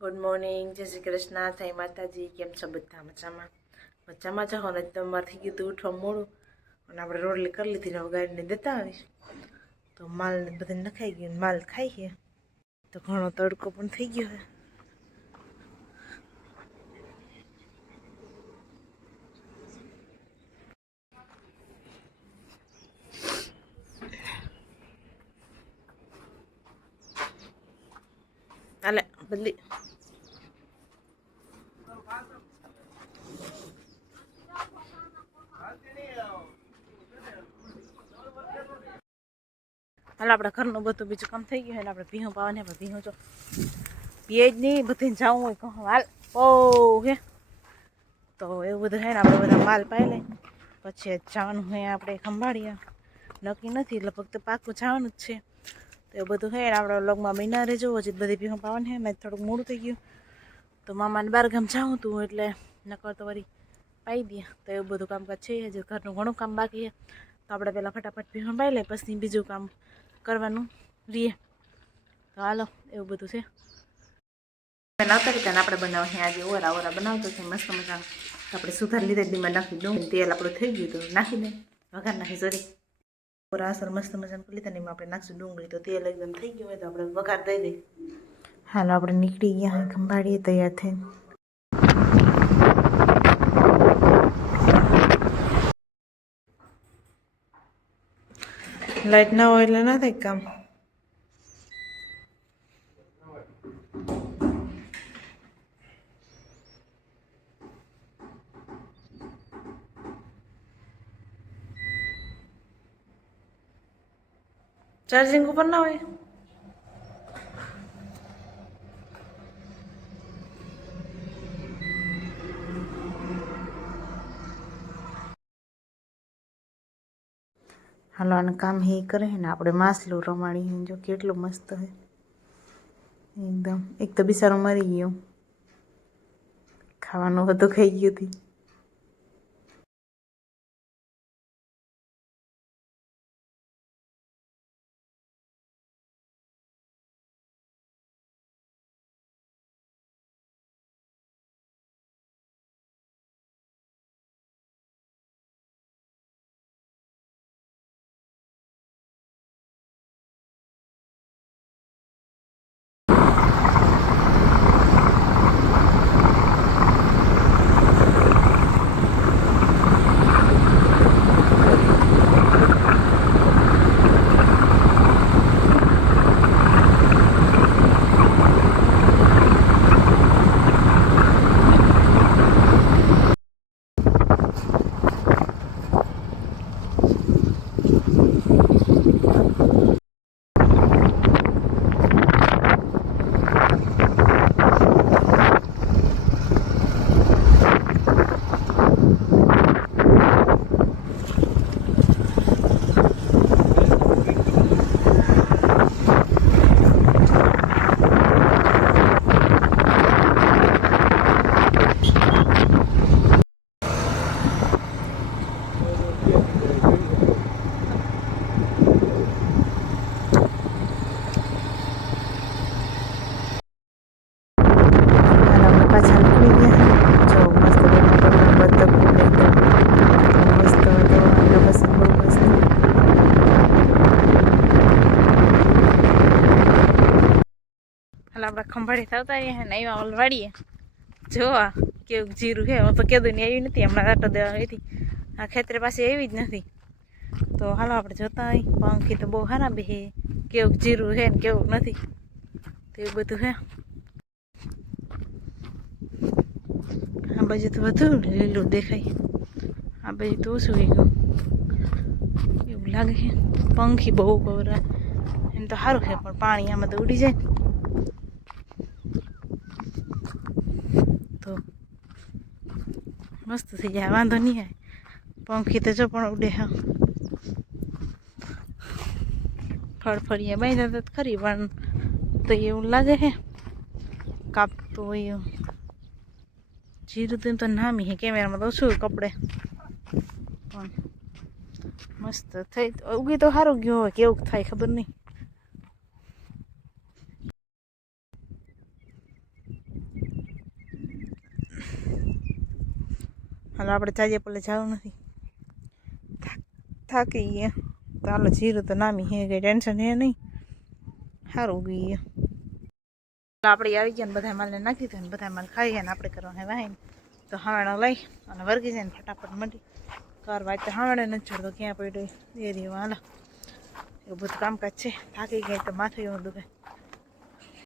Good morning, જય શ્રી કૃષ્ણ, જય માતાજી. કેમ છો બધા? મજામાં મજામાં છો ને? તમારથી ગયું તો ઉઠવા મોડું અને આપણે રોટલી કરી લીધી ને ગાડીને દેતા આવીશ તો માલ બધે નખાઈ ગયું, માલ ખાઈએ તો ઘણો તડકો પણ થઈ ગયો છે. હાલે બદલી હાલ આપણા ઘરનું બધું બીજું કામ થઈ ગયું હોય ને આપણે ભીહું પાવાની. આપણે ભીહું જો પીએ જ નહીં, બધે જવું હોય કહું હાલ ઓ હે તો એવું બધું છે ને. આપણે બધા માલ પાઈ લઈ પછી જવાનું હોય આપણે ખંભાળીએ. નક્કી નથી એટલે ફક્ત પાકું જવાનું જ છે. તો એવું બધું છે ને આપણે વ્લોગમાં બન્યા રહેજો. હજી બધી ભીહું પાવાની છે. મેં થોડુંક મોડું થઈ ગયું તો મામાને બારગામ જાઉં તું એટલે નકર તો વળી પાઈ દે. તો એવું બધું કામકાજ છે. હજી ઘરનું ઘણું કામ બાકી છે તો આપણે પહેલાં ફટાફટ ભીહું પાઈ લઈએ પછી બીજું કામ કરવાનું રીએ. તો હાલો એવું બધું છે. બનાવતા રીતે આપણે બનાવીએ આજે ઓરા બનાવતો છે મસ્ત મજાનું. આપણે સુધાર લીધે દીમાં નાખી દઉં તેલ આપણું થઈ ગયું તો નાખી દે વઘાર નાખી સોરી ઓરા અસર મસ્ત મજાનું કરી લીધા ને એમાં આપણે નાખશું ડુંગળી. તો તેલ એકદમ થઈ ગયું હોય તો આપણે વઘાર દઈ દઈએ. હાલો આપણે નીકળી ગયા ખંભાળીએ તૈયાર થઈને. લાઈટ ના હોય એટલે ના થાય કામ. ચાર્જિંગ ઉપર ના હોય. હાલો આનું કામ હે કરે ને આપણે માસલું રમાડી જો કેટલું મસ્ત હે એકદમ. એક તો બિચારું મરી ગયું, ખાવાનું બધું ખાઈ ગયું હતી. પાછા નીકળી ગયા. જો મસ્ત બધા મસ્ત લોકેશન બહુ મસ્ત. હાલ આપણે ખંભાળી થતા રહ્યા ને આવ્યા ઓલવાડીએ જોવા કેવું જીરું છે. હું તો કીધું ને આવી નથી હમણાં આટો દેવા હતી આ ખેતરે પાસે એવી જ નથી. તો હાલો આપણે જોતા હોય પંખી તો બહુ સારા બે કેવું જીરું છે ને કેવું નથી તો એવું બધું છે. આ બાજુ તો વધુ લીલું દેખાય, આ બાજુ તો ઓછું ગયું એવું લાગે છે. પંખી બહુ કવરા એમ તો સારું છે પણ પાણી આમાં તો ઉડી જાય તો મસ્ત થઈ જાય વાંધો નહીં આવે. પંખી તો જો પણ ઉડે હા ફળફળિયા બાંધ્યા તો ખરી પણ તો એવું લાગે છે કાપતું હોય જીરું તો નામી હે કેમેરામાં તો ઓછું કપડે પણ મસ્ત થઈ ઉગી તો સારું ગયું હોય કેવું થાય ખબર નહીં. હાલો આપણે ચાજે પલે જવું નથી, થાકી ગયા. તો હાલો જીરું તો નામી હે, કંઈ ટેન્શન હે નહીં, સારું ગઈ. આપણે આવી ગયા ને બધા માલને નાખી દીધું ને બધા માલ ખાઈ ગયા ને આપણે કરવા હે વાહીને તો હાવણો લઈ અને વર્ગી જાય ને ફટાફટ મંડી કરવા. તો હાવણે નથી ચડતો, ક્યાં પડ્યો એ રહ્યો. હાલો એવું બધું કામકાજ છે. થાકી ગઈ તો માથું એવું દુખે.